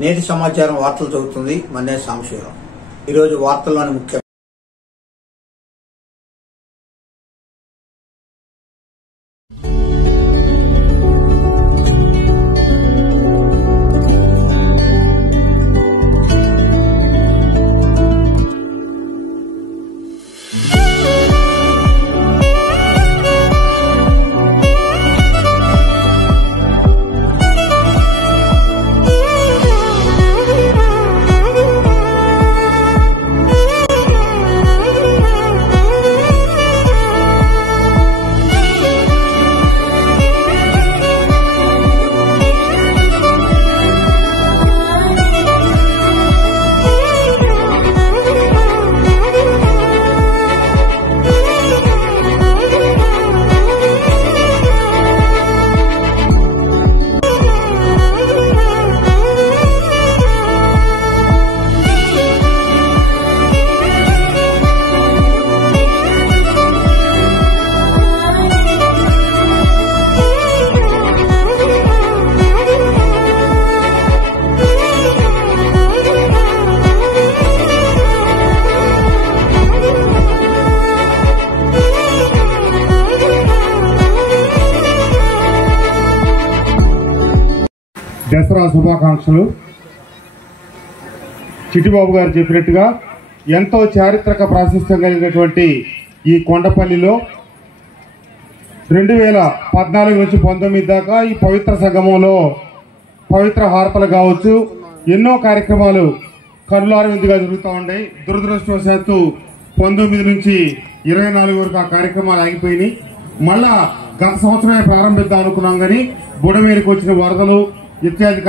నేటి సమాచారం వార్తలు చదువుతుంది మన్నే సాంబశివరావు. ఈరోజు వార్తల్లోని ముఖ్య దసరా శుభాకాంక్షలు. చిట్టిబాబు గారు చెప్పినట్టుగా ఎంతో చారిత్రక ప్రాశస్త్యం కలిగినటువంటి ఈ కొండపల్లిలో 2014 నుంచి 19 దాకా ఈ పవిత్ర సంగమంలో పవిత్ర హారతలు కావచ్చు, ఎన్నో కార్యక్రమాలు కనులార విందుగా జరుగుతూ ఉన్నాయి. దురదృష్టవశాత్తు 19 నుంచి 24 వరకు ఆ కార్యక్రమాలు ఆగిపోయినాయి. మళ్ళా గత సంవత్సరమే ప్రారంభిద్దాం అనుకున్నాం, కానీ బుడమేరుకు వచ్చిన వరదలు ఇత్యాది